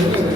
Thank you.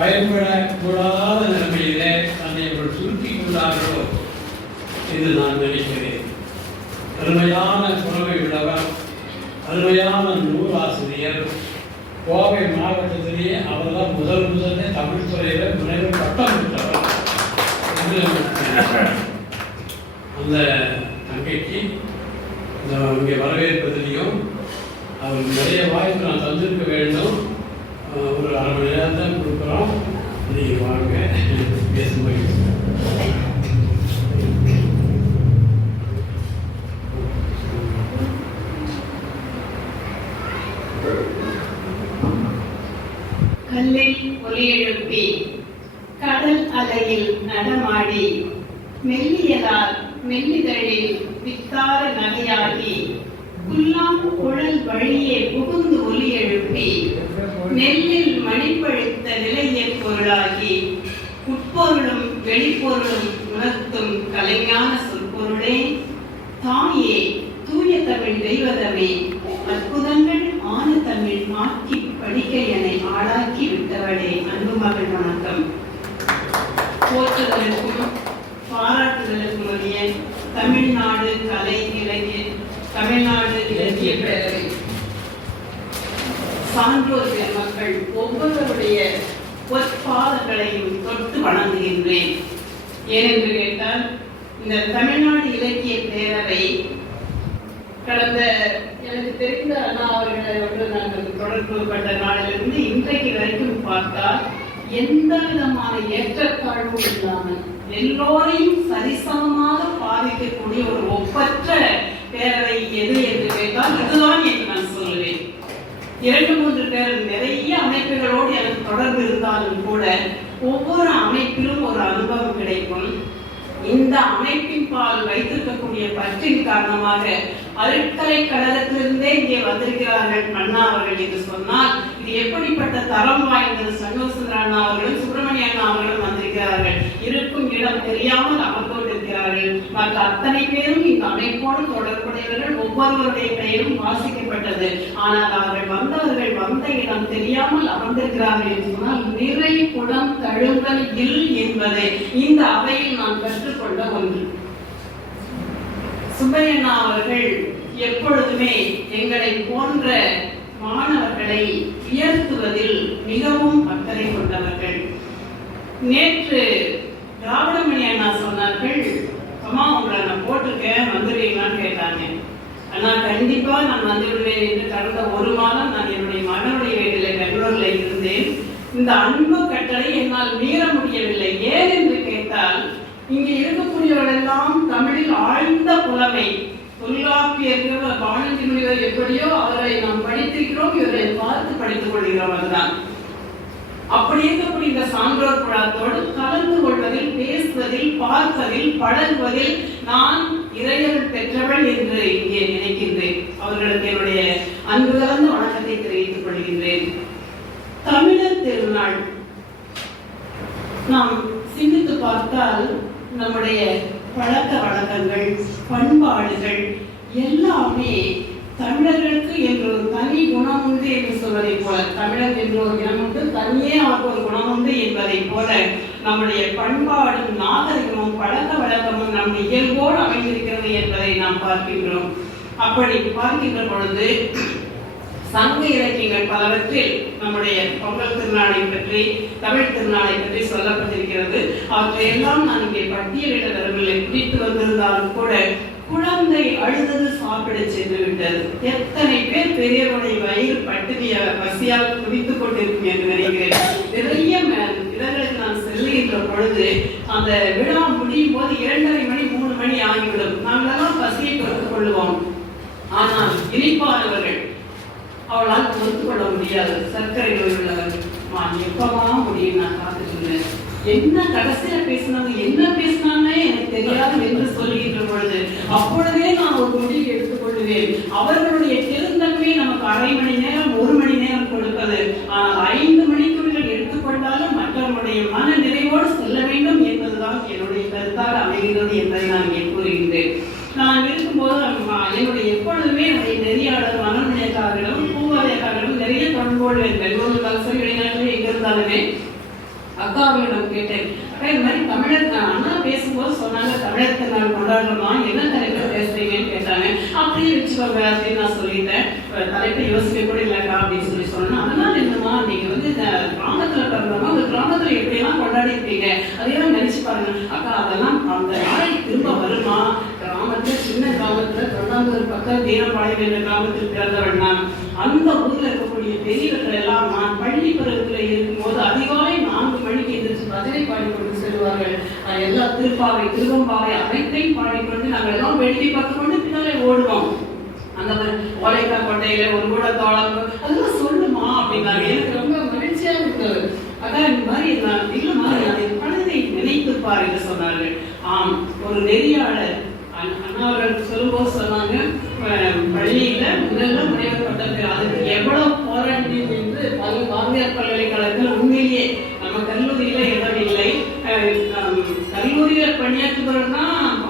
பயன்படக்கூடாத நிலைமையிலே தன்னை அவர் சுருக்கிக் கொண்டார்களோ என்று நான் நினைக்கிறேன். அருமையான புலமை உள்ளவர் அருமையான நூலாசிரியர் கோவை மாவட்டத்திலேயே அவர்தான் முதல் முதலே தமிழ் துறையில் முனைவர் பட்டம் பெற்றவர் அந்த தங்கைக்கு இங்கே வரவேற்பதிலையும் அவருக்கு நிறைய வாய்ப்பு நான் தந்திருக்க வேண்டும். ஒரு அரை மணி நேரம் தான் கொடுக்குறோம். நீங்கள் வாங்க. பேசும்போது கல்லில் ஒலி எழுப்பி கடல் அலையில் நடமாடி மெல்லியதால் மெல்லிதழில் வித்தார நகையாகி புல்லாம் குழல் வழியே புகுந்து ஒலி எழுப்பி நெல்லில் மணிப்பழுத்த நிலைய பொருளாகி உட்பொருளும் வெளிப்பொருளும் உணர்த்தும் கலைஞான சொற்பொருளே. தாயே தூய தமிழ் தெய்வதமே அற்புதங்கள் ஆன தமிழ் மாக்கி படிக்க என்னை ஆளாக்கி விட்டவளே அன்பு மகள் வணக்கம். போற்றுதலுக்கும் பாராட்டுதலுக்கும் உரிய தமிழ்நாடு கலை இலக்கிய தமிழ்நாடு சான்றோர் பெருமக்கள் ஒவ்வொருவருடைய பொற்பாதங்களையும் தொட்டு வணங்குகின்றேன். ஏனென்று கேட்டால் இந்த தமிழ்நாடு இலக்கிய பேரவை கடந்த எனக்கு தெரிந்த அண்ணா அவர்களோடு நாங்கள் தொடர்பு கொண்ட நாளிலிருந்து இன்றைக்கு வரைக்கும் பார்த்தால் எந்த விதமான ஏற்றத்தாழ்வும் இல்லாமல் எல்லோரையும் சரிசமமாக பாதிக்கக்கூடிய ஒரு ஒப்பற்ற பேரவை எது என்று கேட்டால் இதுதான் என்று நான் சொல்லுவேன் இரண்டு மூன்று பேர் நிறைய அமைப்புகளோடு எனக்கு தொடர்பு இருந்தாலும் கூட ஒவ்வொரு அமைப்பிலும் ஒரு அனுபவம் கிடைக்கும். இந்த அமைப்பின் பால் வைத்திருக்கக்கூடிய பற்றின் காரணமாக அருட்கலை கழகத்திலிருந்தே இங்கே வந்திருக்கிறார்கள் அண்ணா அவர்கள் என்று சொன்னால் இது எப்படிப்பட்ட தரம் வாய்ந்தது சண்முகசுந்தர அண்ணா அவர்களும் சுப்பிரமணிய அண்ணா அவர்களும் வந்திருக்கிறார்கள். இருக்கும் இடம் தெரியாமல் அமர்ந்து கொண்டிருக்கிறார்கள். மற்ற அத்தனை பேரும் இந்த அமைப்போடு தொடர்புடையவர்கள் ஒவ்வொருவருடைய பெயரும் வாசிக்கப்பட்டது. ஆனால் அவர்கள் வந்தவர்கள் வந்த இடம் தெரியாமல் அமர்ந்திருக்கிறார்கள் என்று சொன்னால் நிறை குடம் தழுங்கல் இல் என்பதை. இந்த அவையில் நான் கற்றுக்கொண்ட ஒன்று. சுப்பையண்ணா அவர்கள் எப்பொழுதுமே எங்களை போன்ற மாணவர்களை உயர்த்துவதில் மிகவும் அக்கறை கொண்டவர்கள். நேற்று திராவிடமணி அண்ணா சொன்னார்கள் அம்மா உங்களை நான் போட்டிருக்கேன் வந்துடுவீங்களான்னு கேட்டாங்க. ஆனால் கண்டிப்பாக நான் வந்துவிடுவேன் என்று கடந்த ஒரு மாதம் நான் என்னுடைய மகனுடைய வீட்டில் பெங்களூரில் இருந்தேன். இந்த அன்பு கட்டளை என்னால் மீற முடியவில்லை. ஏன் என்று கேட்டால் இங்கே இருக்கக்கூடியவர்களெல்லாம் தமிழில் ஆழ்ந்த புலமை தொல்காப்பியர்கள் பாணஞ்சி முனிவர் எப்படியோ அவரை நாம் படித்திருக்கிறோம் இவரை பார்த்து படித்துக் கொள்கிறோம் அதுதான் அப்படி இருக்கக்கூடிய இந்த சான்றோர் குழாத்தோடு கலந்து கொள்வதில் பேசுவதில் பார்ப்பதில் பழகுவதில் நான் இறையர்கள் பெற்றவள் என்று இங்கே நினைக்கின்றேன். அவர்களுக்கு என்னுடைய அன்பு கலந்த வணக்கத்தை தெரிவித்துக் கொள்கின்றேன். தமிழர் திருநாள். நாம் சிந்தித்து பார்த்தால் நம்முடைய பழக்க வழக்கங்கள் பண்பாடுகள் எல்லாமே தமிழர்களுக்கு என்று ஒரு தனி குணம் உண்டு என்று சொல்வதை போல தமிழர் என்று ஒரு இனம் உண்டு தனியே அவருக்கு ஒரு குணம் உண்டு என்பதை போல நம்முடைய பண்பாடும் நாகரிகமும் பழக்க வழக்கமும் நம் இயல்போடு அமைந்திருக்கிறது என்பதை நாம் பார்க்கின்றோம். அப்படி பார்க்கின்ற பொழுது சங்க இலக்கியங்கள் பலவற்றில் நம்முடைய பொங்கல் திருநாளை பற்றி தமிழ் திருநாளை பற்றி சொல்லப்பட்டிருக்கிறது. அவற்றை எல்லாம் நான் இங்கே பட்டியலிட்டவர்களை குறித்து வந்திருந்தாலும் கூட குழந்தை அழுதது சாப்பிட சென்று விட்டது எத்தனை பேர் பெரியவருடைய வயிறு பட்டினிய பசியால் குதித்துக் கொண்டிருக்கும் என்று நினைக்கிறேன். நிறைய நான் செல்லுகின்ற பொழுது அந்த விழா முடியும் போது இரண்டரை மணி மூணு மணி ஆகிவிடும். நாங்களெல்லாம் பசியை பொறுத்துக் கொள்வோம் ஆனால் இனிப்பானவர்கள் அவளால் பொறுத்து கொள்ள முடியாது. சர்க்கரை நோய் உள்ளவர் நான் எப்பவா முடியும்? நான் காத்துட்டு என்ன கடைசியில பேசினாங்க? என்ன பேச தெரியாது என்று சொல்லுகின்ற பொழுது அப்பொழுதே நான் ஒரு முடிவு எடுத்துக்கொள்வேன் அவர்களுடைய திருந்தன்மை நமக்கு அரை மணி நேரம் ஒரு மணி நேரம் கொடுப்பது. ஆனால் ஐந்து மணிக்குள்கள் எடுத்துக்கொண்டாலும் மற்றவருடைய மன நிறைவோடு செல்ல வேண்டும் என்பதுதான் என்னுடைய கருத்தாக அமைகிறது என்பதை நான் இங்கே கூறுகின்றேன். நான் இருக்கும்போது என்னுடைய எப்பொழுதுமே என்னுடைய நெறியாளர் மனநிலையக்காரர்களும் பூவாதையாளர்களும் நிறைய தொடர்போடு பெங்களூர் கல்சரி இடைநாட்டில் எங்க இருந்தாலுமே அக்காவிடம் கேட்டேன் அக்கா இந்த மாதிரி தமிழர் அண்ணா நாங்க தமிழகத்தை தமிழர் கொண்டாடுறோமா? என்ன தலைப்பு பேசுறீங்கன்னு கேட்டாங்க. அப்படியே வச்சுக்கோங்க அப்படின்னு நான் சொல்லிட்டேன். தலைப்பு யோசிக்க கூட இல்லைக்கா அப்படின்னு சொல்லி சொன்னேன். அதனால என்னமா நீங்க வந்து இந்த கிராமத்துல பிறந்தவங்க அந்த கிராமத்துல எப்படியெல்லாம் கொண்டாடி இருப்பீங்க அதையெல்லாம் நினைச்சு பாருங்க. அக்கா அதெல்லாம் அந்த நாளை திரும்ப வருமா? கிராமத்துல சின்ன கிராமத்துல தொண்டாந்தூர் பக்கம் தீனப்பாளையம் என்ற கிராமத்தில் பிறந்தவன் நான். அந்த ஊர்ல இருக்கக்கூடிய பெரியவர்கள் எல்லாம் நான் பள்ளி பருவத்துல இருக்கும்போது அதிகாலை நான்கு மணிக்கு எந்திரிச்சு பஜனை சொல்லுவார்கள் எல்லா திருப்பாவை திருவம்பாவை அனைத்தையும் பாடிக்கொண்டு நாங்கள் எல்லாம் வேடிக்கை பார்த்து கொண்டு பின்னாலே ஓடுவோம். அந்த மாதிரி ஓலைக்கா கொண்டையில ஒரு கூட தோளம் அதெல்லாம் சொல்லுமா அப்படின்னாங்க. எனக்கு ரொம்ப மகிழ்ச்சியா இருந்தது அதான் இந்த மாதிரி நான் இல்லைம்மா நான் என் மனதை நினைத்து பார் என்று சொன்னார்கள். ஆம் ஒரு நெறியாளர் அண்ணா அவர்கள் சொல்லும்போது சொன்னாங்க பள்ளி பள்ளியில முதல்ல முனைவர் பட்டம் பெற அதுக்கு எவ்வளவு போராடினீங்க என்று பல பாரதியார் பல்கலைக்கழகத்தில் உண்மையிலேயே நம்ம கல்லூரியில இடம் இல்லை அஹ், ஹம், கல்லூரியில பணியாற்றுபவர்னா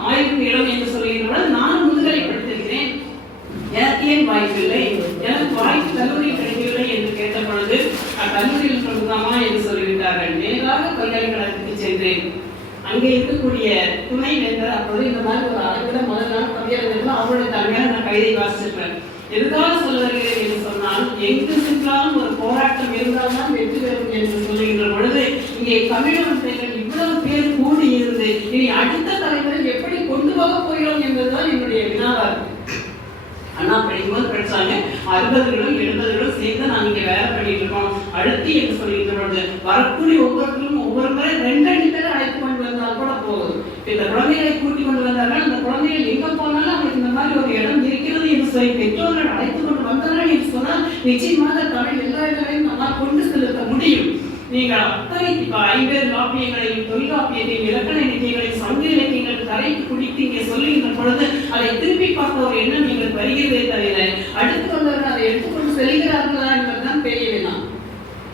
ஆய்வு இடம் என்று சொல்லுகிறவர்கள் நான் முதுகலை படித்திருக்கிறேன் எனக்கு ஏன் வாய்ப்பில்லை எனக்கு வாய்ப்பு கல்லூரி கிடைக்கவில்லை என்று கேட்ட பொழுது நான் கல்லூரியில் சொல்லலாமா என்று சொல்லிவிட்டார்கள் நேராக பல்கலைக்கழகத்துக்கு சென்றேன் அங்கே இருக்கக்கூடிய துணை வேந்தர் அப்போது இந்த மாதிரி ஒரு அளவிட முதல் நாள் பணியாளர்கள் அவருடைய தலைமையாக நான் கைதை வாசிச்சிருப்பேன் எதுக்காக சொல்ல வருகிறேன் என்று சொன்னால் எங்கு சென்றாலும் ஒரு போராட்டம் இருந்தால்தான் வெற்றி பெறும் என்று சொல்லுகின்ற பொழுது இங்கே தமிழகத்தைகள் இவ்வளவு பேர் கூடி இருந்து இனி அடுத்த தலைமுறை எப்படி கொண்டு போக போகிறோம் என்பதுதான் என்னுடைய வினாவா இருக்கு அண்ணா படிக்கும்போது படிச்சாங்க அறுபதுகளும் எழுபதுகளும் சேர்ந்து நாங்க இங்க வேலை பண்ணிட்டு இருக்கோம். அடுத்து என்று சொல்லிட்டு பொழுது வரக்கூடிய ஒவ்வொருத்தரும் ஒவ்வொரு முறை ரெண்டு ரெண்டு அழைத்து கொண்டு வந்தால் கூட போதும். இந்த குழந்தைகளை கூட்டி கொண்டு வந்தார்கள். அந்த குழந்தைகள் எங்க போனாலும் அவங்களுக்கு இந்த மாதிரி ஒரு இடம் இருக்கிறது என்று சொல்லி பெற்றோர்கள் அழைத்து கொண்டு வந்தார்கள் என்று சொன்னால் நிச்சயமாக தமிழ் எல்லா இடங்களையும் நம்மால் கொண்டு செலுத்த முடியும். நீங்கள் அத்தனை இப்ப ஐவேறு காப்பியங்களையும் தொல்காப்பியத்தையும் இலக்கண இலக்கியங்களையும் சங்க இலக்கியங்கள் தரைக்கு குடித்து இங்கே சொல்லுகின்ற பொழுது அதை திருப்பி பார்த்த ஒரு எண்ணம் நீங்கள் வருகிறதே தவிர அடுத்து வந்தவர்கள் அதை எடுத்துக்கொண்டு செல்கிறார்களா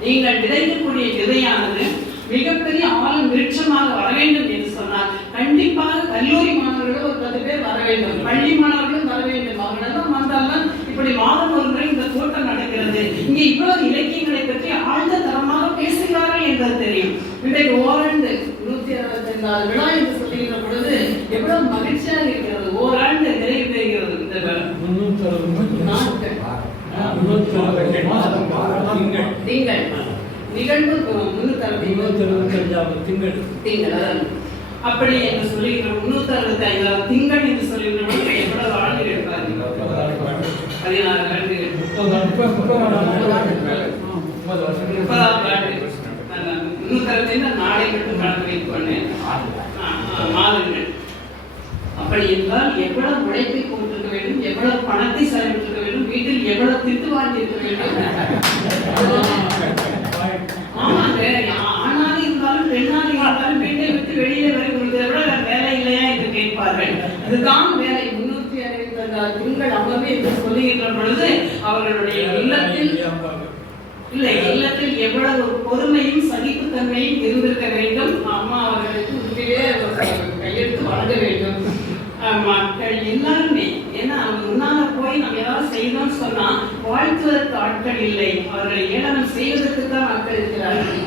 நீங்கள் விதைக்கக்கூடிய விதையானது மிகப்பெரிய ஆளும் விருட்சமாக வர வேண்டும் என்று சொன்னால் கண்டிப்பாக கல்லூரி மாணவர்கள் ஒரு பத்து பேர் வர வேண்டும். பள்ளி மாணவர்களும் வர வேண்டும். அவர்களெல்லாம் வந்தால்தான் இப்படி மாதம் ஒரு முறை இந்த கூட்டம் நடக்கிறது. இங்கே இவ்வளவு இலக்கியங்களை பற்றி ஆழ்ந்த தரமாக பேசுகிறார்கள் என்பது தெரியும். இன்றைக்கு ஓராண்டு நூத்தி அறுபத்தி ஐந்தாவது விழா என்று சொல்லுகின்ற பொழுது எவ்வளவு மகிழ்ச்சியாக இருக்கிறது. ஓராண்டு நிறைவு பெறுகிறது இந்த முன்னூத்தி அறுபது நாட்கள் முன்னூத்தி அறுபது மாதம் திங்கள். நிகழ்வு முன்னூத்தி அறுபத்தி அஞ்சாவது திங்கள். திங்கள். அப்படி என்று சொல்லுகிற முன்னூத்தி அறுபத்தி ஐந்தாவது திங்கள் என்று சொல்லுகிற பொழுது எவ்வளவு ஆண்டுகள் இருப்பார்கள்? பதினாறு ஆண்டுகள். முப்பதாவது ஆண்டு. முன்னூத்தி அறுபத்தி நாளை மட்டும் கணக்கு ஆ, ஆ, மாதங்கள். அப்படி என்றால் எவ்வளவு உழைப்பை போட்டிருக்க வேண்டும்? எவ்வளவு பணத்தை செலவிட்டிருக்க வேண்டும் வீட்டில் எவ்வளவு திட்டு வாங்கியிருக்க வேண்டும் ஆமாங்க ஆ- ஆணாக இருந்தாலும் பெண்ணாக இருந்தாலும் வீட்டை விட்டு வெளியில வருகிறது விட வேற வேலை இல்லையா என்று கேட்பார்கள் இதுதான் வேலை முன்னூற்றி அறுபத்தி திங்கள் அவ்வளவு என்று சொல்லுகின்ற பொழுது அவர்களுடைய இல்லத்தில் இல்லை இல்லத்தில் எவ்வளவு பொறுமையும் சகிப்புத்தன்மையும் இருந்திருக்க வேண்டும் அம்மா அவர்களுக்கு உண்மையிலே கையெழுத்து வழங்க வேண்டும் அஹ் மக்கள் எல்லாருமே ஏன்னா முன்னால போய் நம்ம ஏதாவது செய்யணும்னு சொன்னா வாழ்த்துவதற்கு ஆட்கள் இல்லை அவர்களை ஏளனம் செய்வதற்கு தான் ஆட்கள் இருக்கிறார்கள்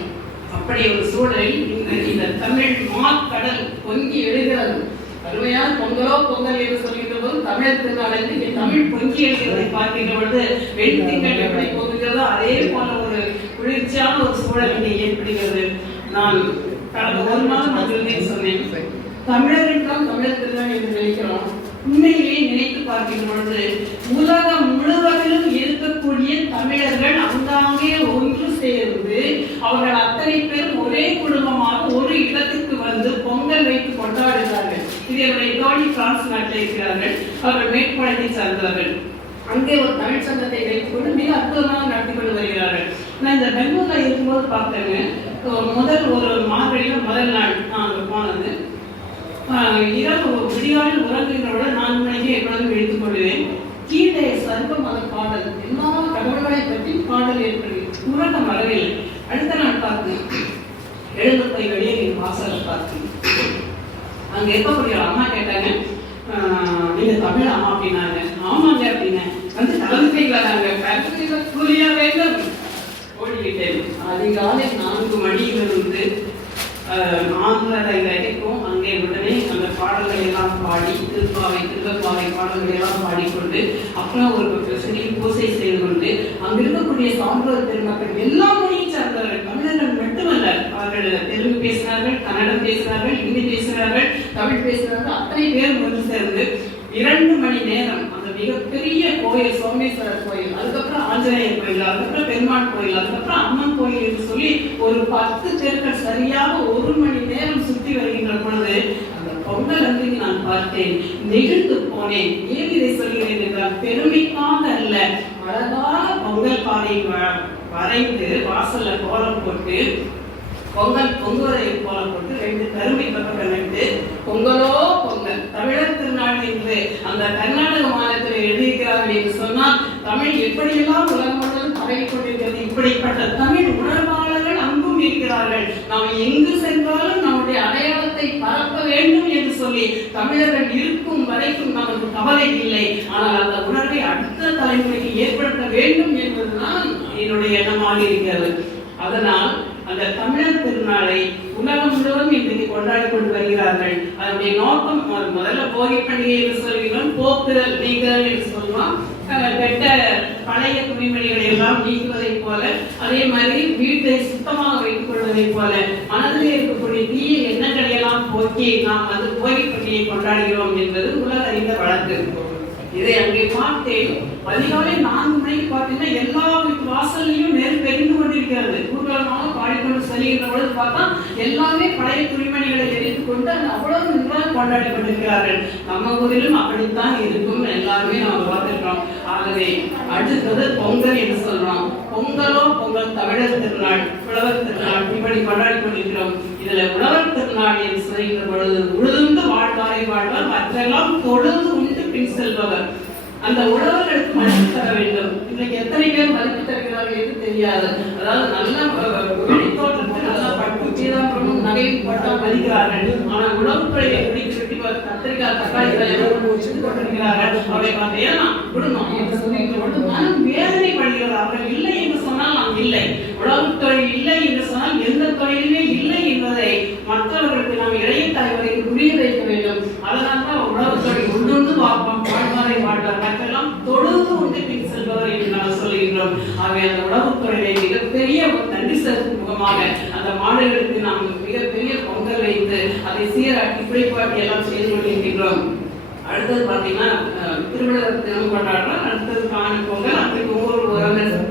அப்படி ஒரு சூழலில் இந்த இந்த தமிழ் மாக்கடல் பொங்கி எழுகிறது அருமையான பொங்கலோ பொங்கல் என்று சொல்கின்ற போது தமிழ் திருநாளன்று தமிழ் பொங்கி பார்க்கின்ற பொழுது வெண் திங்கள் எப்படி பொங்குகிறதோ அதே போல ஒரு குளிர்ச்சியான ஒரு சூழல் இங்கே ஏற்படுகிறது. நான் கடந்த ஒரு மாதம் சொன்னேன். தமிழர்கள் தான் தமிழர் திருநாள் என்று நினைக்கிறோம். உண்மையிலேயே நினைத்து பார்க்கின்ற பொழுது உலகம் முழுவதிலும் இருக்கக்கூடிய தமிழர்கள் அங்காங்கே ஒன்று சேர்ந்து அவர்கள் அத்தனை பேரும் ஒரே குடும்பமாக ஒரு இட கொண்டாடுகிறார்கள் இது என்னுடைய நாட்டில் இருக்கிறார்கள் அவர்கள் மேற்குவழத்தை சார்ந்தவர்கள் அங்கே ஒரு தமிழ் சங்கத்தை வைத்துக் கொண்டு மிக அற்புதமாக நடத்தி கொண்டு வருகிறார்கள். நான் இந்த பெங்களூர்ல இருக்கும்போது பார்த்தேங்க. முதல் ஒரு மார்கழியில முதல் நாள் நான் அங்கே போனது இரவு விடியாவில் உறங்குகிறோட நான்கு மணிக்கு எப்பொழுதும் எழுத்துக் கொள்வேன். கீழே சர்வ மத பாடல். எல்லா கடவுள்களை பற்றி பாடல் ஏற்படுகிறது. உறக்கம் வரவில்லை. அடுத்த நாள் பார்த்து எழுந்து போய் வெளியே என் வாசலை பார்த்து. அங்க இருக்கக்கூடிய அம்மா கேட்டாங்க? நீங்க தமிழ் ஆமா அப்படின்னாங்க. ஆமாங்க அப்படின்னு வந்து கலந்துட்டீங்களா நாங்க கலந்துட்டீங்களா கூலியா வேண்டும் அதிகாலை நான்கு மணியிலிருந்து ஆஹ் ஆந்திரரை வரைக்கும் அங்கே உடனே அந்த பாடல்கள் எல்லாம் பாடி திருப்பாவை திருவப்பாவை பாடல்கள் எல்லாம் பாடிக்கொண்டு அப்புறம் ஒரு சிறிய பூசை செய்து கொண்டு அங்க இருக்கக்கூடிய சான்றோர் பெருமக்கள் எல்லா மொழியும் சார்ந்தவர்கள். அவர்கள் தெலுங்கு பேசுகிறார்கள் கன்னடம் பேசுகிறார்கள் ஹிந்தி பேசுகிறார்கள் தமிழ் பேசுகிறார்கள் அத்தனை பேர் ஒன்று சேர்ந்து இரண்டு மணி நேரம் அந்த மிகப்பெரிய கோயில் சோமேஸ்வரர் கோயில் அதுக்கப்புறம் ஆஞ்சநேயர் கோயில் அதுக்கப்புறம் பெருமாள் கோயில் அதுக்கப்புறம் அம்மன் கோயில் என்று சொல்லி ஒரு பத்து தெருக்கள் சரியாக ஒரு மணி நேரம் சுற்றி வருகின்ற பொழுது அந்த பொங்கல் அன்றைக்கு நான் பார்த்தேன் நெகிழ்ந்து போனேன். ஏன் இதை சொல்கிறேன் என்றால் பெருமைக்காக அல்ல அழகாக பொங்கல் பாதை வ- வரைந்து வாசல்ல கோலம் போட்டு பொங்கல் பொங்குவதை போல போட்டு ரெண்டு கருமை பக்கம் நட்டு பொங்கலோ பொங்கல். தமிழர் திருநாள் என்று அந்த கர்நாடக மாநிலத்தில் எழுதியிருக்கிறார்கள் என்று சொன்னால் தமிழ் எப்படியெல்லாம் உலகம் முழுவதும் பரவி கொண்டிருக்கிறது இப்படிப்பட்ட தமிழ் உணர்வாளர்கள் அங்கும் இருக்கிறார்கள். நாம் எங்கு சென்றாலும் நம்முடைய அடையாளத்தை பரப்ப வேண்டும் என்று சொல்லி தமிழர்கள் இருக்கும் வரைக்கும் நமக்கு கவலை இல்லை. ஆனால் அந்த உணர்வை அடுத்த தலைமுறைக்கு ஏற்படுத்த வேண்டும் என்பதுதான் என்னுடைய எண்ணமாக இருக்கிறது. அதனால் அந்த தமிழர் திருநாளை உலகம் முழுவதும் இன்றைக்கு கொண்டாடி கொண்டு வருகிறார்கள். அதனுடைய நோக்கம் முதல்ல போகி பண்டிகை என்று சொல்கிறோம் போக்குதல் நீக்குதல் என்று சொல்லுவோம். கெட்ட பழைய துணிமணிகளை எல்லாம் நீக்குவதைப் போல அதே மாதிரி வீட்டை சுத்தமாக வைத்துக் கொள்வதை போல மனதில் இருக்கக்கூடிய தீய எண்ணங்களை எல்லாம் போக்கி நாம் வந்து போகி பண்டிகையை கொண்டாடுகிறோம் என்பது உலக அறிந்த வழக்கு. இதை அங்கே பார்த்தேன். அதிகாலை நான்கு மணிக்கு பார்த்தீங்கன்னா எல்லா வாசல்லையும் நேர் எரிந்து கொண்டிருக்கிறது. ஊர்வலமாக பாடிக்கொண்டு செல்கின்ற பொழுது பார்த்தா எல்லாமே பழைய துணிமணிகளை எரித்து கொண்டு அது அவ்வளவு நன்றாக கொண்டாடி கொண்டிருக்கிறார்கள் நம்ம ஊரிலும் அப்படித்தான் இருக்கும். எல்லாருமே நம்ம பார்த்திருக்கிறோம். ஆகவே அடுத்தது பொங்கல் என்று சொல்றோம். பொங்கலோ பொங்கல் தமிழர் திருநாள் உழவர் திருநாள் இப்படி கொண்டாடி கொண்டிருக்கிறோம் இதுல உழவர் திருநாள் என்று சொல்கின்ற பொழுது உழுதுண்டு வாழ்வாரை வாழ்வார் மற்றெல்லாம் தொழுது உண்டு பின் செல்பவர். அந்த உழவர்களுக்கு மதிப்பு தர வேண்டும். இன்னைக்கு எத்தனை பேர் மதிப்பு தருகிறார்கள் என்று தெரியாது. அதாவது நல்ல அஹ், வெளித்தோற்றத்துக்கு நல்ல பட்டு பீதாம்பரமும் நகையும் பட்டம் மதிக்கிறார்கள். ஆனால் உழவுத்துறை எப்படி சொல்லி கத்திரிக்காய் தக்காளி எல்லாம் வச்சுட்டு கொண்டிருக்கிறார்கள்? அவரை பார்த்தேன் விடணும் என்று சொல்லிட்டு கொண்டு மனம் வேதனைப்படுகிறது அவர்கள் இல்லை என்று சொன்னால் நாம் இல்லை. உழவுத்துறை இல்லை என்று சொன்னால் எந்த தொழிலுமே இல்லை என்பதை மற்றவர்களுக்கு நாம் இளைய தலைவரை புரிய வைக்க வேண்டும் அதனால் தான் உழவுத்துறை உள்ளுண்டு பார்ப்போம் வாழ்வாரை மற்றெல்லாம் தொழுது உண்டு பின் செல்பவர் என்று நாம் சொல்லுகின்றோம். ஆகவே அந்த உழவுத்துறையை மிகப்பெரிய ஒரு நன்றி செலுத்தும் முகமாக அந்த மாணவர்களுக்கு நாம் மிகப்பெரிய பொங்கல் வைத்து அதை சீராட்டி குளிப்பாட்டி எல்லாம் செய்து கொண்டிருக்கின்றோம். அடுத்தது பார்த்தீங்கன்னா திருவிழா தினம் கொண்டாடுறோம். அடுத்தது காணி பொங்கல் அதுக்கு ஒவ்வொரு உறவினர்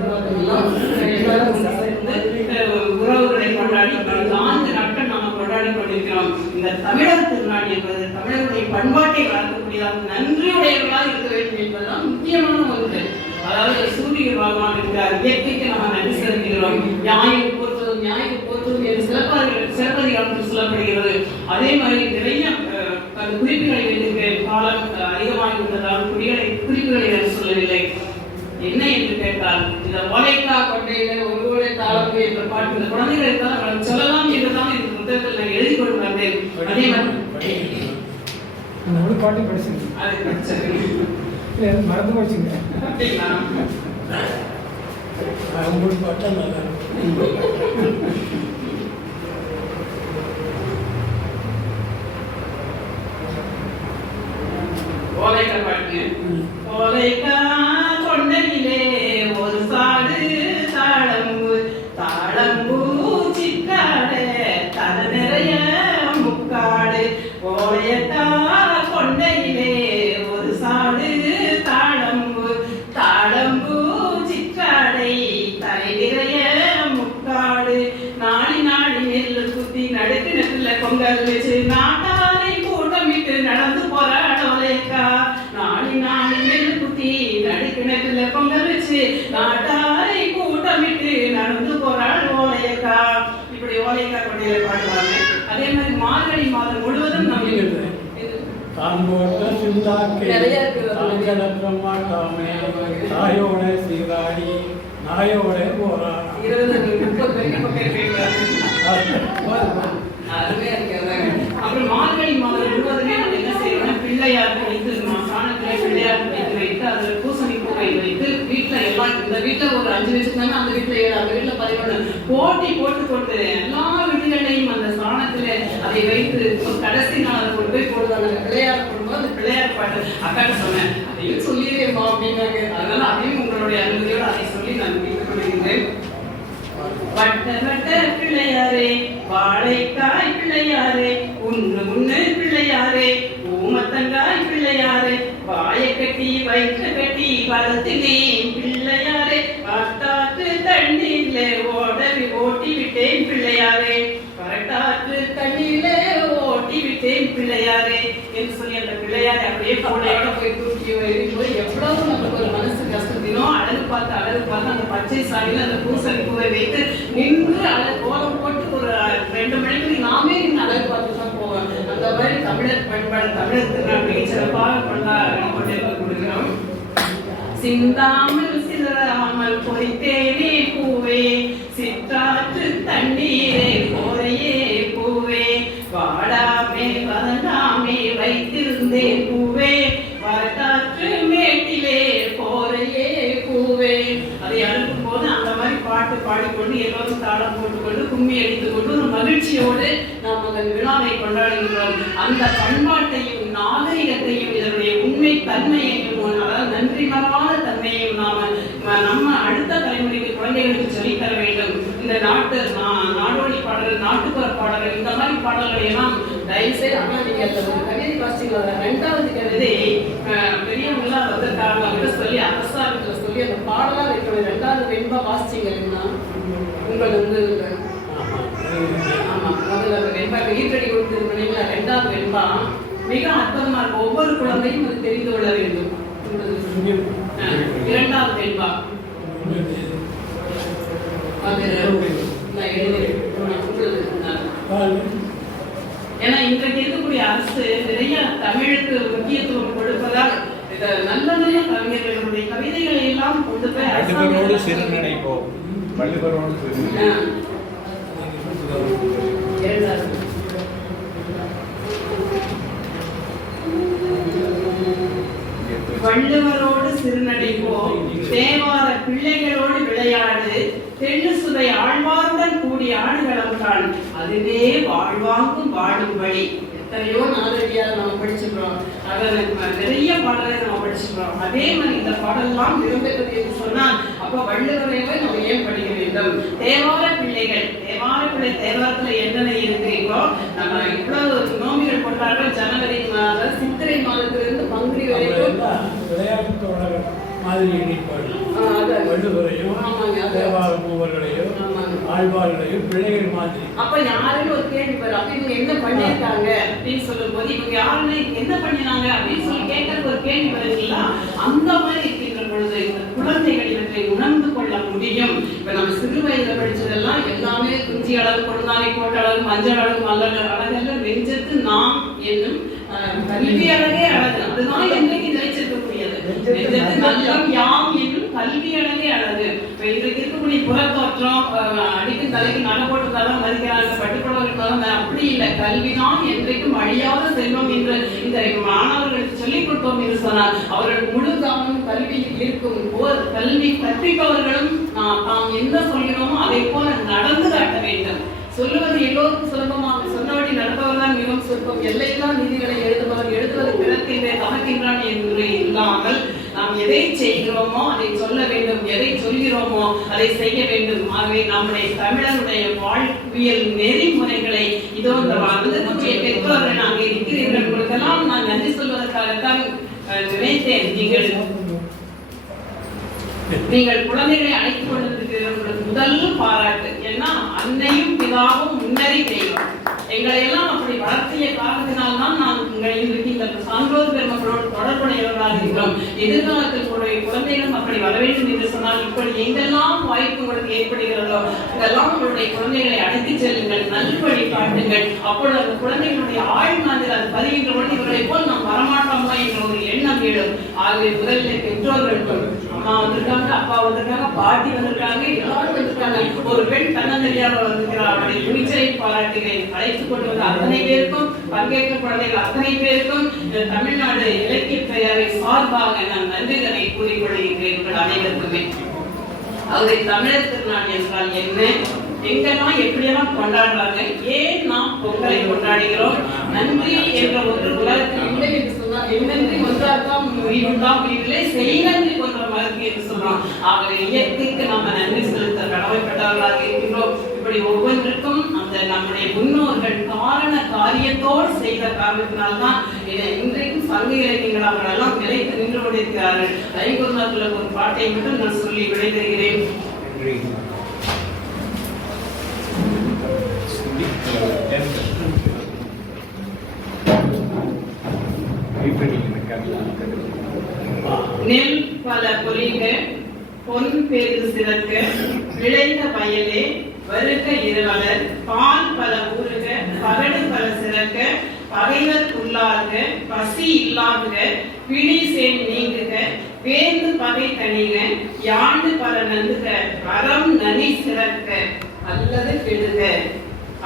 உறவுகளை கொண்டாடி நான்கு நாட்கள் நாம் கொண்டாடி கொண்டிருக்கிறோம். இந்த தமிழர் திருநாள் என்பது தமிழர்களுடைய பண்பாட்டை வளர்க்கக்கூடியதாக நன்றியுடையவர்களாக இருக்க வேண்டும் என்பதுதான் முக்கியமான ஒன்று அதாவது சூரிய பகவான் இருக்கிறார் இயற்கைக்கு நம்ம நன்றி செலுத்துகிறோம். நியாயம் போற்றுவதும் நியாயம் போற்றுவதும் என்று சிலப்பதிகாரம் சிலப்பதிகாரத்தில் சொல்லப்படுகிறது. அதே மாதிரி நிறைய குறிப்புகளை வைத்திருக்கிறேன் காலம் அதிகமாகி விட்டதால் குறிகளை குறிப்புகளை நான் சொல்லவில்லை. என்ன என்று கேட்டால் இந்த ஓலைக்கா கொண்டையில ஒரு ஓலை தாளம் என்ற பாட்டு இந்த குழந்தைகளை தான் அவர்கள் சொல்லலாம் என்றுதான் இந்த புத்தகத்தில் நான் எழுதி கொண்டு வந்தேன். அதே மாதிரி பாட்டையும் படிச்சுங்க அது படிச்சது இல்லை எனக்கு மறந்து போச்சுங்க. அப்படிங்களா உங்களுக்கு பார்த்தா நல்லா பாட்டு தான்போட்ட சிந்தாக்கே. தாங்கலற்றம்மா காமே தாயோட சீராடி நாயோட இருக்கீங்களா? அருமையா இருக்கு. அப்புறம் மார்கழி மாதம் முழுவதுமே நம்ம என்ன செய்யறோம்னா பிள்ளையார் வைத்து நம்ம சாணத்துல பிள்ளையார் வைத்து வைத்து அதுல பூசணி பூவை வைத்து வீட்டுல எல்லாம் இந்த வீட்டில் ஒரு அஞ்சு வச்சிருந்தாங்க அந்த வீட்டில் ஏழு அந்த வீட்டில் பதினொன்று போட்டி போட்டு போட்டு எல்லா வீடுகளையும் அந்த சாணத்தில் அதை வைத்து ஒரு கடைசி நாள் அதை கொண்டு போய் போடுவாங்க. அந்த பிள்ளையார் போடும்போது அந்த பிள்ளையார் பாட்டு அக்காட்ட சொன்னேன் அதையும் சொல்லிடுவேம்மா அப்படின்னாங்க. அதனால அதையும் உங்களுடைய அனுமதியோடு அதை சொல்லி நான் முடித்துக் கொள்கின்றேன் வட்ட வட்ட பிள்ளையாரே வாழை என்று சொல்லி அந்த பிள்ளையாரை அப்படியே போலையோட போய் தூக்கி போய் எவ்வளவு நமக்கு ஒரு மனசு கஷ்டம். தினம் அழகு பார்த்து அழகு பார்த்து அந்த பச்சை சாடியில் அந்த பூசணி பூவை வைத்து நின்று அழகு கோலம் போட்டு ஒரு ரெண்டு மணிக்கு நாமே நின்று அழகு பார்த்து தான் போவோம். அந்த மாதிரி தமிழர் பண்பாடு தமிழர் திருநாட்டை சிறப்பாக கொண்டாடி கொண்டிருக்கப்படுகிறோம் சிந்தாமல் சிதறாமல் பொறித்தேனே பூவே சிற்றாற்று மகிழ்ச்சியோடு நாம் அந்த விழாவை கொண்டாடுகின்றோம். அந்த பண்பாட்டையும் நாகரிகத்தையும் இதனுடைய உண்மை தன்மையையும் அதாவது நன்றி மறவாத தன்மையையும் நாம நம்ம அடுத்த தலைமுறைக்கு குழந்தைகளுக்கு சொல்லித் தர வேண்டும். இந்த நாட்டு நா- நாடோடி பாடல்கள் நாட்டுப்புற பாடல்கள் இந்த மாதிரி பாடல்களை எல்லாம் தயவு செய்து அண்ணா அந்த ஒரு கவிதை வாசிங்களா ரெண்டாவது கவிதை அஹ், பெரியவங்களாம் வந்திருக்காங்க அவங்க சொல்லி அரசாங்கத்துல சொல்லி அந்த பாடலா வைக்கணும் ரெண்டாவது வெண்பா வாசிச்சிங்கன்னா உங்களுக்கு வந்து வெண்பா ஈட்டடி கொடுத்து பண்ணீங்களா ரெண்டாவது வெண்பா மிக அற்புதமா இருக்கும். ஒவ்வொரு குழந்தையும் அது தெரிந்து கொள்ள வேண்டும் இரண்டாவது வெண்பா ஏன்னா இன்றைக்கு இருக்கக்கூடிய அரசு நிறைய தமிழுக்கு முக்கியத்துவம் கொடுப்பதால் நல்ல நல்ல கவிஞர்களுடைய கவிதைகளை எல்லாம் கொண்டு போய் வள்ளுவரோடு வள்ளுவரோடு சிறுநடைப்போ தேவார பிள்ளைகளோடு விளையாடு. தெள்ளு சுதை ஆழ்வாருடன் கூடிய ஆடுகளம் காண் அதுவே வாழ்வாங்கும் வாழும் வழி. எத்தனையோ நாளடியாக நம்ம படிச்சிருக்கிறோம். ஆக நம்ம நிறைய பாடலை நம்ம படிச்சிருக்கிறோம். அதே மாதிரி இந்த பாடலாம் விரும்புகிறது என்று சொன்னால் அப்ப வள்ளுவரைவே நம்ம ஏன் படிக்க வேண்டும்? தேவார பிள்ளைகள் தேவார பிள்ளை தேவாரத்துல என்னென்ன இருக்கு இப்போ? நம்ம இவ்வளவு நோம்பிகள் கொண்டாடுறோம் ஜனவரி மாதத்திலிருந்து பங்குனி வரைக்கும் விளையாட்டு தொடர் மாதிரி. வள்ளுவரையும். ஆழ்வார்களையும் பிள்ளைகள் மாதிரி. அப்ப யாருன்னு ஒரு கேள்வி வரும். அப்ப இவங்க என்ன பண்ணிருக்காங்க அப்படின்னு சொல்லும் போது இவங்க யாருன்னு என்ன பண்ணினாங்க அப்படின்னு சொல்லி கேட்கறதுக்கு ஒரு கேள்வி வருதுங்களா அந்த மாதிரி இருக்கின்ற பொழுது இந்த குழந்தைகள் இவற்றை உணர்ந்து கொள்ள முடியும். இப்ப நம்ம சிறு வயதுல படிச்சதெல்லாம் எல்லாமே குஞ்சி அளவு கொடுநாளை கோட்ட அளவு மஞ்சள் அளவு மல்லர் அழகல்ல நெஞ்சத்து நாம் என்னும் அஹ், கல்வி அழகே அதுதான் என்னைக்கு நிலைச்சிருக்கக்கூடியது நல்லம் யாம் என்னும் கல்வி அழகே இன்றைக்கு இருக்கக்கூடிய புறத்தோற்றம் அடிக்கும் தலைக்கு நகை போட்டுதான் மதிக்கிறாங்க பட்டுப்புடவை இருந்தாலும் அப்படி இல்லை. கல்விதான் என்றைக்கும் அழியாத செல்வம் என்று இந்த மாணவர்களுக்கு சொல்லிக் கொடுத்தோம் என்று சொன்னார் அவர்கள் முழு கவனம் கல்வியில் இருக்கும் கல்வி கற்பிப்பவர்களும் நாம் என்ன சொல்கிறோமோ அதை போல நடந்து சொல்லுவது எல்லோருக்கும் சுலபமாக சொன்னபடி நடப்பவர்தான் மிகவும் சுலபம். எல்லையெல்லாம் நீதிகளை எழுதுபவர் எழுதுவது பிறக்கின்றே தமக்கின்றான் என்று இல்லாமல் நாம் எதை செய்கிறோமோ அதை சொல்ல வேண்டும். எதை சொல்கிறோமோ அதை செய்ய வேண்டும். ஆகவே நம்முடைய தமிழருடைய வாழ்வியல் நெறிமுறைகளை இதோ இந்த வந்து நம்முடைய பெற்றோர்கள் நாங்கள் இருக்கிறீர்கள். உங்களுக்கெல்லாம் நான் நன்றி சொல்வதற்காகத்தான் நினைத்தேன். நீங்கள் நீங்கள் குழந்தைகளை அழைத்துக் கொண்டிருக்கிற முதல் பாராட்டு. ஏன்னா அன்னையும் பிதாவும் முன்னறி தெய்வம் எங்களை எல்லாம் அப்படி வளர்த்திய காரணத்தினால்தான் நாம் உங்கள் இன்றைக்கு இந்த சான்றோர் பெருமக்களோடு தொடர்புடையவர்களாக இருக்கிறோம். எதிர்காலத்தில் கூட குழந்தைகளும் அப்படி வர வேண்டும் என்று சொன்னால் இப்படி எங்கெல்லாம் வாய்ப்பு உங்களுக்கு ஏற்படுகிறதோ அங்கெல்லாம் உங்களுடைய குழந்தைகளை அழைத்து செல்லுங்கள் நல்வழி காட்டுங்கள். அப்பொழுது அந்த குழந்தைகளுடைய ஆழ்மனதில் அது பதிகின்ற பொழுது இவர்களை போல் நாம் வரமாட்டோமா என்ற ஒரு எண்ணம் எழும் ஆகவே முதலில் பெற்றோர்கள் அம்மா வந்திருக்காங்க அப்பா வந்திருக்காங்க பாட்டி வந்திருக்காங்க எல்லாரும் வந்திருக்காங்க. ஒரு பெண் தன்னந்தனியாக வந்திருக்கிறார் அவருடைய துணிச்சலை பாராட்டுகிறேன். அழைத்து கொண்டு வந்த அத்தனை பேருக்கும் பங்கேற்க குழந்தைகள் அத்தனை பேருக்கும் இந்த தமிழ்நாடு இலக்கிய பெயரை சார்பாக நான் நன்றிகளை கூறிக்கொள்கிறேன் உங்கள் அனைவருக்குமே. அவரை தமிழர் திருநாள் என்றால் என்ன? எங்கெல்லாம் எப்படியெல்லாம் கொண்டாடுறாங்க? ஏன் நாம் பொங்கலை கொண்டாடுகிறோம்? நன்றி என்ற ஒரு உலகத்தில் இல்லை என்று என்னென்றி ஒன்றாதான் உயிர்தான் உயிரிலே செய்நன்றி கொன்ற மகற்கு என்று சொல்றோம் ஆகவே இயற்கைக்கு நம்ம நன்றி செலுத்த கடமைப்பட்டவர்களாக இருக்கின்றோம். இப்படி ஒவ்வொன்றுக்கும் அந்த நம்முடைய முன்னோர்கள் காரண காரியத்தோடு செய்த காரணத்தினால்தான் இதை இன்றைக்கும் சங்க இலக்கியங்கள் அவர்களெல்லாம் நிலைத்து நின்று கொண்டிருக்கிறார்கள். ஐங்குருநாத்துல ஒரு பாட்டை மட்டும் நான் சொல்லி விடைதருகிறேன் நெல் பல பொலிக பொன் பெரு சிறக்க விளைந்த வயலே வருக இருவலர். பால் பல ஊருக பகடு பல சிறக்க பகைவர் உள்ளார்க பசி இல்லாதுக பிடி சேன் நீங்குக வேந்து பகை தனிங்க யாண்டு பல நந்துக அறம் நனி சிறக்க அல்லது கெடுக.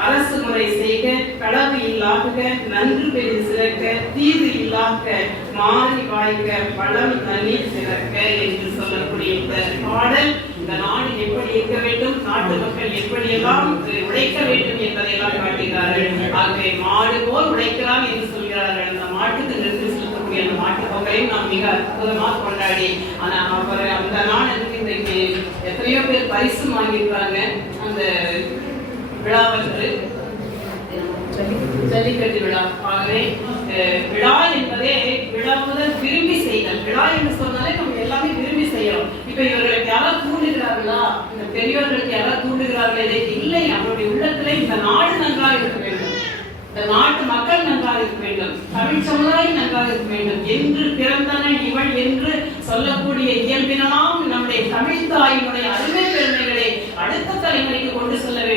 அரசு முறை செய்க களவு இல்லாக நன்று பெரு சிறக்க தீது இல்லாக்க மாறி வாய்க்க பழம் நனி சிறக்க என்று சொல்லக்கூடிய இந்த பாடல் இந்த நாடு எப்படி இருக்க வேண்டும் நாட்டு மக்கள் எப்படியெல்லாம் உழைக்க வேண்டும் என்பதையெல்லாம் காட்டுகிறார்கள். ஆகவே மாடு போல் உழைக்கிறான் என்று சொல்கிறார்கள். அந்த மாட்டுக்கு நிறுத்தி செலுத்தக்கூடிய அந்த மாட்டு பொங்கலையும் நாம் மிக அற்புதமாக கொண்டாடி ஆனா அவர் அந்த நாள் இன்றைக்கு எத்தனையோ பேர் பரிசு வாங்கியிருக்காங்க. அந்த விழாவன்று. ஜல்லிக்கட்டு விழா. ஆகவே விழா என்பதே விழா முதல் விரும்பி செய்தல். விழா என்று சொன்னாலே நம்ம எல்லாமே விரும்பி செய்யறோம். இப்ப இவர்களுக்கு யாராவது தூண்டுகிறார்களா? இந்த பெரியவர்களுக்கு யாராவது தூண்டுகிறார்களா? இதை இல்லை. அவருடைய உள்ளத்துல இந்த நாடு நன்றாக இருக்க வேண்டும். இந்த நாட்டு மக்கள் நன்றாக இருக்க வேண்டும். தமிழ் சமுதாயம் நன்றாக இருக்க வேண்டும். என்று பிறந்தன இவள் என்று சொல்லக்கூடிய இயல்பினெல்லாம் நம்முடைய தமிழ் தாயினுடைய அருமை பெருமைகளை அடுத்த தலைமுறை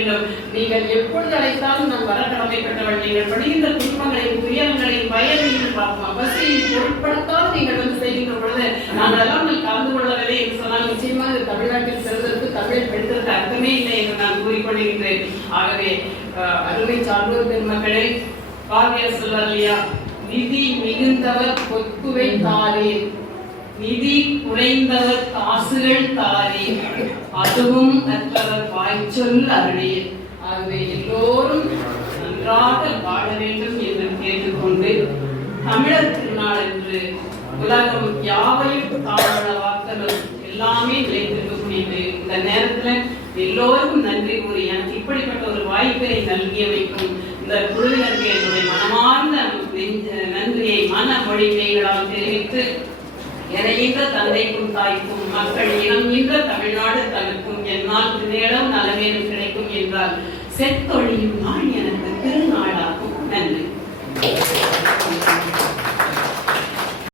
வேண்டும். நீங்கள் எப்பொழுது அழைத்தாலும் நான் வர கடமைப்பட்டவள் நீங்கள் படுகின்ற துன்பங்களையும் துயரங்களையும் வயதையும் பார்க்கும் அவசியம் பொருட்படுத்தால் நீங்கள் வந்து செய்கின்ற பொழுது நான் எல்லாம் நீங்கள் கலந்து கொள்ளவில்லை என்று சொன்னால் நிச்சயமாக தமிழ்நாட்டில் சிறந்ததற்கு தமிழ் பெண்களுக்கு அர்த்தமே இல்லை என்று நான் கூறிக்கொள்கின்றேன் ஆகவே அஹ், அருமை சான்றோர் பெருமக்களே பாரதியார் சொல்வார் இல்லையா? நிதி மிகுந்தவர் பொத்துவை தாரீர் நிதி குறைந்தவர் காசுகள் தாரீர் அதுவும் அற்றவர் வாய்ச்சொல் அருளிய ஆகவே எல்லோரும் நன்றாக வாழ வேண்டும் என்று கேட்டுக்கொண்டு தமிழர் திருநாள் என்று உலகம் யாவையும் தாழ வாக்கலும் எல்லாமே நிலைத்திருக்கக்கூடிய இந்த- இந்த நேரத்துல எல்லோருக்கும் நன்றி கூறி எனக்கு இப்படிப்பட்ட ஒரு வாய்ப்பினை நல்கியமைக்கும் இந்த குழுவினருக்கு என்னுடைய மனமார்ந்த நன்றியை மன மொழிமைகளால் தெரிவித்து எனையின்ற தந்தைக்கும் தாய்க்கும் மக்கள் இனம் இன்ற தமிழ்நாடு தனக்கும் என்னால் நேரம் நலமேனும் கிடைக்கும் என்றால் செத்தொழியும் நாள்